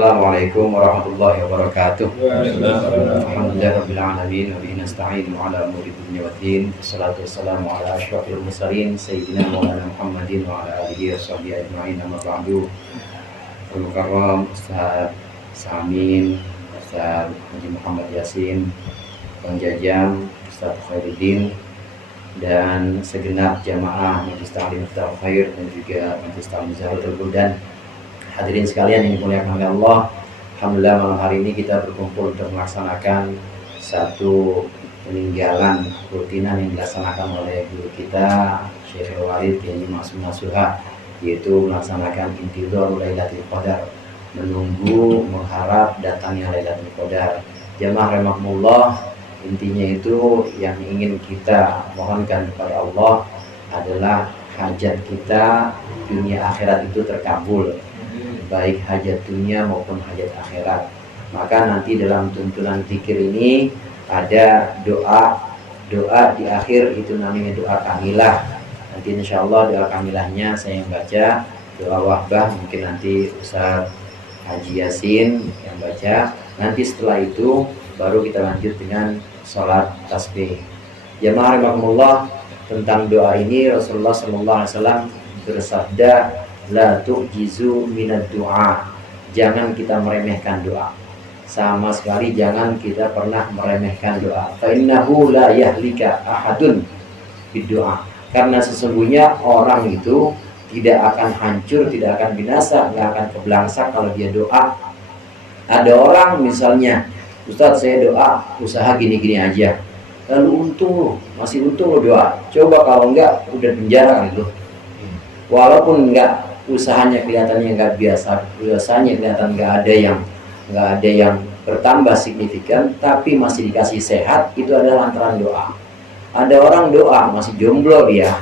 Assalamualaikum warahmatullahi wabarakatuh. Alhamdulillahirabbil alamin wa bihi nasta'inu ala umuri dunya waddin. Wassalatu wassalamu ala asyrofil mursalin sayyidina Maulana Muhammadin wa ala alihi washabbihi ajma'in. Amma ba'du. Al-Mukarram Ustaz Samin, Ustaz Haji Muhammad Yasin, Bang Jajam, Ustaz Khairuddin, dan segenap jamaah Majelis Ta'lim Miftahul Khair dan juga Majelis Ta'lim Zahratul Buldan. Hadirin sekalian yang dimuliakan oleh Allah, alhamdulillah malam hari ini kita berkumpul untuk melaksanakan satu peninggalan rutinan yang dilaksanakan oleh guru kita Syekhul Walid Kiai Ma'sum Nasuha, yaitu melaksanakan intidhar Lailatul Qadar, menunggu mengharap datangnya Lailatul Qadar. Jamaah rahimakumullah, intinya itu yang ingin kita mohonkan kepada Allah adalah hajat kita dunia akhirat itu terkabul, baik hajat dunia maupun hajat akhirat. Maka nanti dalam tuntunan zikir ini ada doa di akhir, itu namanya doa kamilah. Nanti insya Allah doa kamilahnya saya yang baca, doa wahbah mungkin nanti Ustaz Haji Yasin yang baca. Nanti setelah itu baru kita lanjut dengan sholat tasbih. Jamaah rahimakumullah, tentang doa ini Rasulullah SAW bersabda, la tu'jizu minad du'a. Jangan kita meremehkan doa. Sama sekali jangan kita pernah meremehkan doa. Fa innahu la yahlika ahadun biddu'a. Karena sesungguhnya orang itu tidak akan hancur, tidak akan binasa, nggak akan kebelangsak kalau dia doa. Ada orang misalnya, Ustadz saya doa usaha gini-gini aja, lalu untung loh, masih untung loh doa. Coba kalau enggak udah penjara gitu. Walaupun enggak usahanya kelihatannya nggak biasa, biasanya kelihatan nggak ada yang bertambah signifikan, tapi masih dikasih sehat, itu adalah lantaran doa. Ada orang doa masih jomblo, dia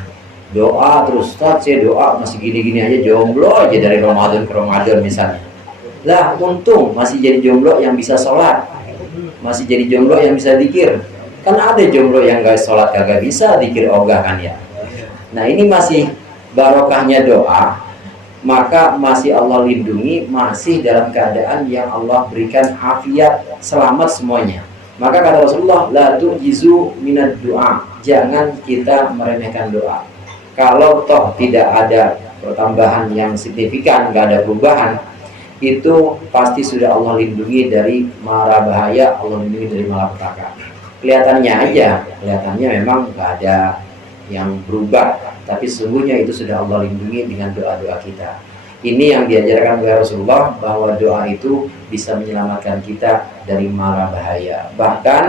doa terus, Ustaz saya doa masih gini-gini aja, jomblo aja dari Ramadan ke Ramadan misalnya. Lah untung masih jadi jomblo yang bisa sholat, masih jadi jomblo yang bisa zikir. Kan ada jomblo yang nggak sholat kagak bisa zikir ogah kan ya. Nah ini masih barokahnya doa, maka masih Allah lindungi, masih dalam keadaan yang Allah berikan afiat, selamat semuanya. Maka kata Rasulullah, la tu'jizu minad du'a. Jangan kita meremehkan doa. Kalau toh tidak ada pertambahan yang signifikan, nggak ada perubahan, itu pasti sudah Allah lindungi dari mara bahaya, Allah lindungi dari malapetaka. Kelihatannya aja, kelihatannya memang nggak ada yang berubah, tapi sesungguhnya itu sudah Allah lindungi dengan doa-doa kita. Ini yang diajarkan oleh Rasulullah, bahwa doa itu bisa menyelamatkan kita dari mara bahaya. Bahkan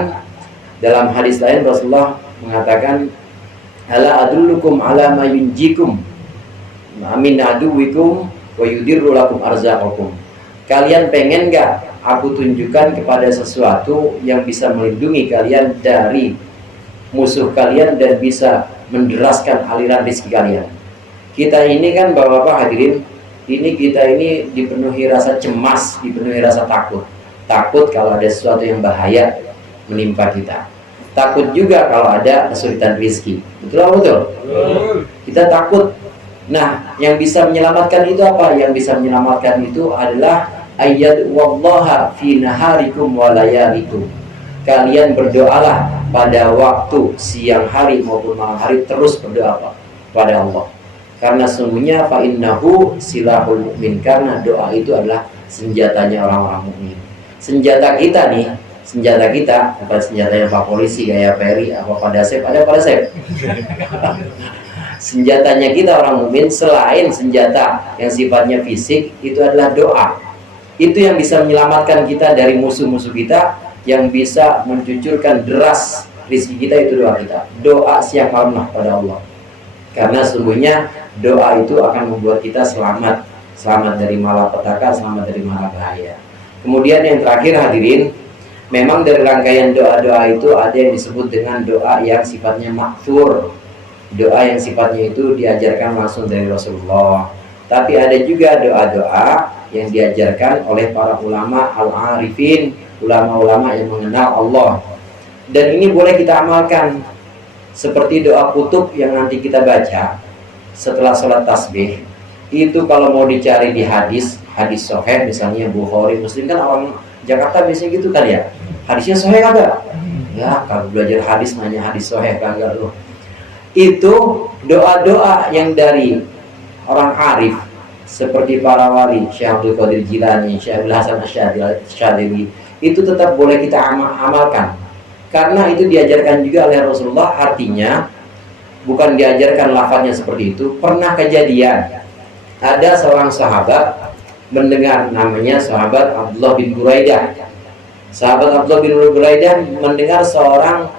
dalam hadis lain Rasulullah mengatakan, ala adullukum ala ma yunjikum amin aduwikum wa yudirru lakum arzaqakum. Kalian pengen gak aku tunjukkan kepada sesuatu yang bisa melindungi kalian dari musuh kalian dan bisa menderaskan aliran rezeki kalian. Kita ini kan bapak-bapak hadirin, kita ini dipenuhi rasa cemas, dipenuhi rasa takut. Takut kalau ada sesuatu yang bahaya menimpa kita. Takut juga kalau ada kesulitan rezeki. Betul? Kita takut. Nah, yang bisa menyelamatkan itu apa? Yang bisa menyelamatkan itu adalah ayat wallaha fi naharikum wa layalikum. Kalian berdoalah pada waktu siang hari maupun malam hari, terus berdoa pada Allah. Karena sesungguhnya fa innahu silahul mu'min, karena doa itu adalah senjatanya orang-orang mukmin. Senjata kita nih, bukan senjatanya Pak Polisi kayak Peri apa pada Dasep, ada pada Dasep. Senjatanya kita orang mukmin selain senjata yang sifatnya fisik, itu adalah doa. Itu yang bisa menyelamatkan kita dari musuh-musuh kita, yang bisa mencucurkan deras rezeki kita, itu doa kita. Doa siang malam pada Allah. Karena sesungguhnya doa itu akan membuat kita selamat dari malapetaka, selamat dari mara bahaya. Kemudian yang terakhir hadirin, memang dari rangkaian doa-doa itu ada yang disebut dengan doa yang sifatnya makthur. Doa yang sifatnya itu diajarkan langsung dari Rasulullah. Tapi ada juga doa-doa yang diajarkan oleh para ulama al-arifin, ulama-ulama yang mengenal Allah. Dan ini boleh kita amalkan. Seperti doa kutub yang nanti kita baca setelah sholat tasbih. Itu kalau mau dicari di hadis hadis sahih misalnya Bukhari, Muslim, kan orang Jakarta biasanya gitu kan ya, hadisnya sahih kagak? Ya kalau belajar hadis nanya hadis sahih kagak loh. Itu doa-doa yang dari orang arif seperti para wali, Syekh Abdul Qadir Jilani, Syekh Abdul Hasan Asy'adili, itu tetap boleh kita amalkan karena itu diajarkan juga oleh Rasulullah. Artinya bukan diajarkan lafaznya seperti itu. Pernah kejadian ada seorang sahabat mendengar, namanya sahabat Abdullah bin Buraidah. Sahabat Abdullah bin Buraidah mendengar seorang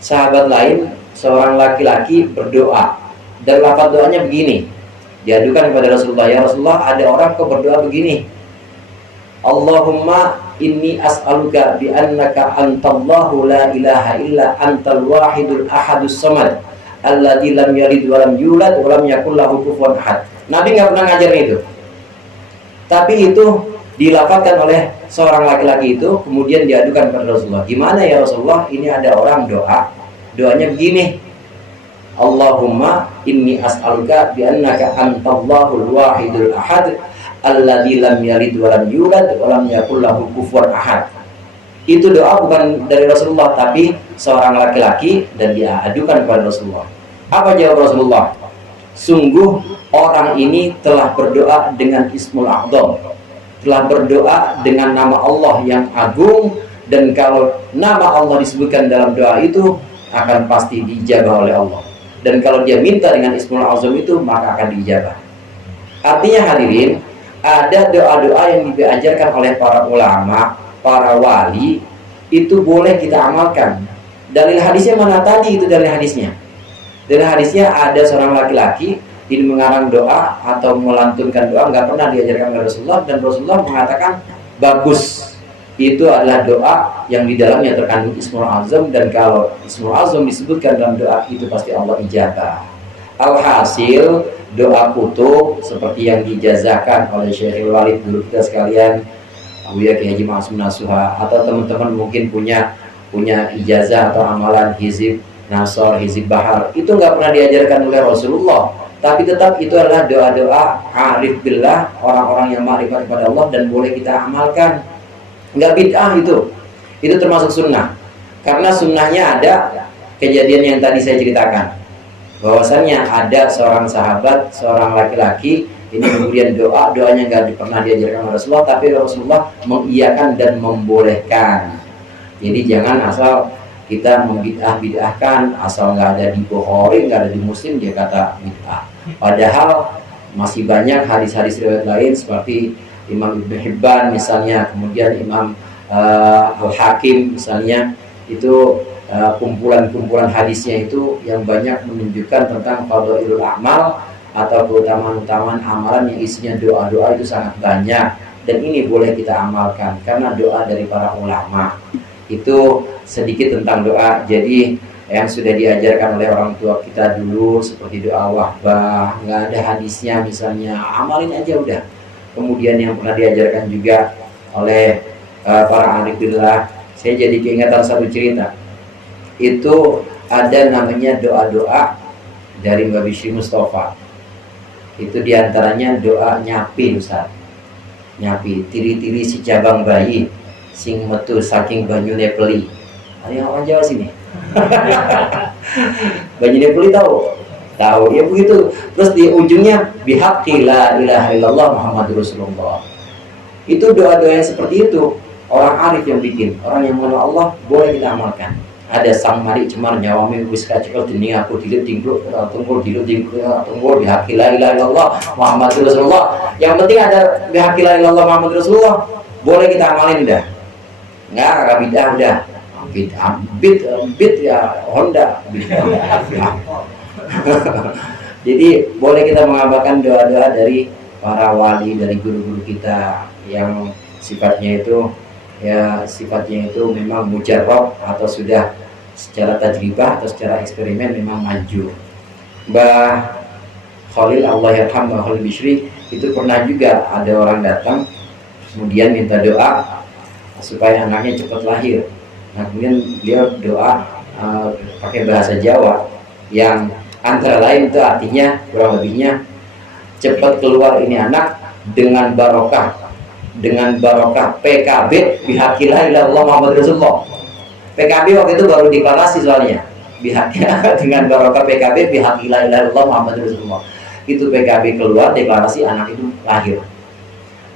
sahabat lain, seorang laki-laki berdoa, dan lafaz doanya begini, diadukan kepada Rasulullah. Ya Rasulullah, ada orang kok berdoa begini, Allahumma inni as'aluka bi annaka antallahu la ilaha illa antal wahidul ahadus samad alladzi lam yalid wa lam yulad wa lam yakul lahu kufuwan ahad. Nabi nggak pernah ngajar itu, tapi itu dilafazkan oleh seorang laki-laki itu, kemudian diadukan kepada Rasulullah. Gimana ya Rasulullah, ini ada orang doanya begini, Allahumma inni as'aluka bi annaka antallahul wahidul ahad alladzi lam yalid wa lam yulad wa lam yakul lahu kufuwan ahad. Itu doa bukan dari Rasulullah, tapi seorang laki-laki, dan dia adukan kepada Rasulullah. Apa jawab Rasulullah? Sungguh orang ini telah berdoa dengan Ismul A'dzam, telah berdoa dengan nama Allah yang agung, dan kalau nama Allah disebutkan dalam doa itu akan pasti diijabah oleh Allah. Dan kalau dia minta dengan Ismul A'dzam itu, maka akan diijabah. Artinya hadirin, ada doa-doa yang diajarkan oleh para ulama, para wali, itu boleh kita amalkan. Dalil hadisnya mana tadi? Itu dalil hadisnya. Dalil hadisnya ada seorang laki-laki ini mengarang doa atau melantunkan doa, nggak pernah diajarkan oleh Rasulullah, dan Rasulullah mengatakan bagus. Itu adalah doa yang di dalamnya terkandung Ismul A'dzam, dan kalau Ismul A'dzam disebutkan dalam doa itu pasti Allah ijabah. Alhasil doa kutub seperti yang dijazahkan oleh Syekhul Walid guru kita sekalian, Buya Kiai Haji Ma'sum Nasuha, atau teman-teman mungkin punya ijazah atau amalan hizib Nasor, hizib Bahar, itu nggak pernah diajarkan oleh Rasulullah, tapi tetap itu adalah doa-doa arif billah, orang-orang yang ma'rifat kepada Allah, dan boleh kita amalkan. Nggak bid'ah itu termasuk sunnah, karena sunnahnya ada kejadian yang tadi saya ceritakan, bahwasannya ada seorang sahabat, seorang laki-laki ini kemudian doanya nggak pernah diajarkan oleh Rasulullah, tapi Rasulullah mengiyakan dan membolehkan. Jadi jangan asal kita membid'ah-bid'ahkan, asal nggak ada di Bukhari, nggak ada di Muslim dia kata bid'ah. Padahal masih banyak hadis-hadis riwayat lain seperti Imam Ibn Hibban misalnya, kemudian Imam Al-Hakim misalnya, itu kumpulan-kumpulan hadisnya itu yang banyak menunjukkan tentang fadhailul a'mal atau keutamaan-keutamaan amalan yang isinya doa-doa itu sangat banyak, dan ini boleh kita amalkan karena doa dari para ulama. Itu sedikit tentang doa. Jadi yang sudah diajarkan oleh orang tua kita dulu seperti doa wahbah, nggak ada hadisnya misalnya, amalin aja udah. Kemudian yang pernah diajarkan juga oleh para arif billah, saya jadi keingetan satu cerita. Itu ada namanya doa-doa dari Mbak Bishri Mustafa. Itu diantaranya doa nyapi, Ustaz. Nyapi, tiri-tiri si cabang bayi sing metu saking banyune peli. Ada yang orang Jawa sini. Banyune peli tahu ya begitu. Terus di ujungnya bihaqqi la ilaha illallah Muhammadur Rasulullah. Itu doa-doa yang seperti itu orang arif yang bikin, orang yang mengenal Allah, boleh kita amalkan. Ada sang mari cemar nyawami wis kacekel dening aku dilit dingkluk tunggul dilit dingkluk tunggul bihaqqi la ilaha illallah Muhammadur Rasulullah. Yang penting ada bihaqqi la ilaha illallah Muhammadur Rasulullah, boleh kita amalin dah. Nggak bid'ah udah. Bid ya Honda. Jadi boleh kita mengamalkan doa-doa dari para wali, dari guru-guru kita yang sifatnya itu memang mujarrab atau sudah secara tajribah atau secara eksperimen memang maju. Mbah Khalil Allah yarham, Mbah Khalil Bishri itu pernah juga ada orang datang kemudian minta doa supaya anaknya cepat lahir. Nah kemudian beliau doa pakai bahasa Jawa yang antara lain itu artinya kurang lebihnya cepat keluar ini anak dengan barokah dengan barokah PKB bihaqillah ilallah Muhammad Rasulullah. PKB waktu itu baru deklarasi soalnya bihaqillah dengan barokah PKB bihaqillah ilallah Muhammad Rasulullah. Itu PKB keluar deklarasi, anak itu lahir.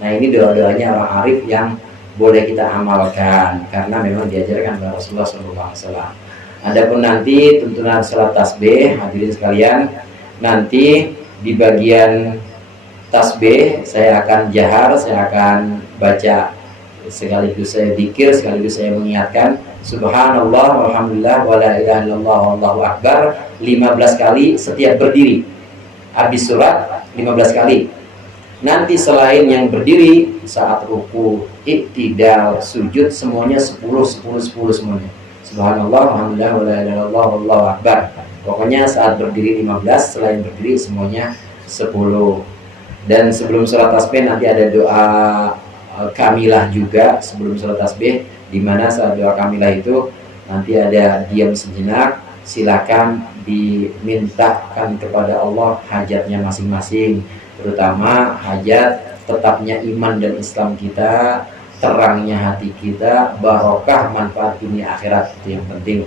Nah ini doa-doanya orang arif yang boleh kita amalkan karena memang diajarkan oleh Rasulullah SAW. Adapun nanti tuntunan salat tasbih, hadirin sekalian, nanti di bagian tasbih saya akan jahar, saya akan baca sekaligus saya dzikir, sekaligus saya mengingatkan subhanallah walhamdulillah wala ilaha illallah wallahu akbar 15 kali setiap berdiri. Habis surat 15 kali. Nanti selain yang berdiri saat ruku, iktidal, sujud semuanya 10 semuanya. Subhanallah walhamdulillah wala ilaha illallah wallahu akbar. Pokoknya saat berdiri 15, selain berdiri semuanya 10. Dan sebelum sholat tasbih nanti ada doa kamilah juga sebelum sholat tasbih, di mana saat doa kamilah itu nanti ada diam sejenak, silakan dimintakan kepada Allah hajatnya masing-masing, terutama hajat tetapnya iman dan Islam kita, terangnya hati kita, barokah manfaat dunia akhirat, itu yang penting.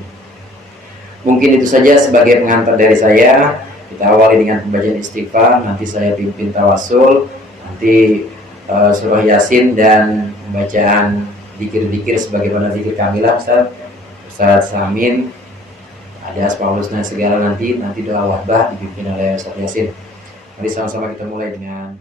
Mungkin itu saja sebagai pengantar dari saya. Kita awali dengan pembacaan istighfar, nanti saya pimpin tawasul, nanti surah Yasin dan pembacaan dikir-dikir sebagaimana dikir kamilah Ustaz Samin, ada Asmaul Husna segala, nanti doa wahbah dipimpin oleh Ustaz Yasin. Mari sama-sama kita mulai dengan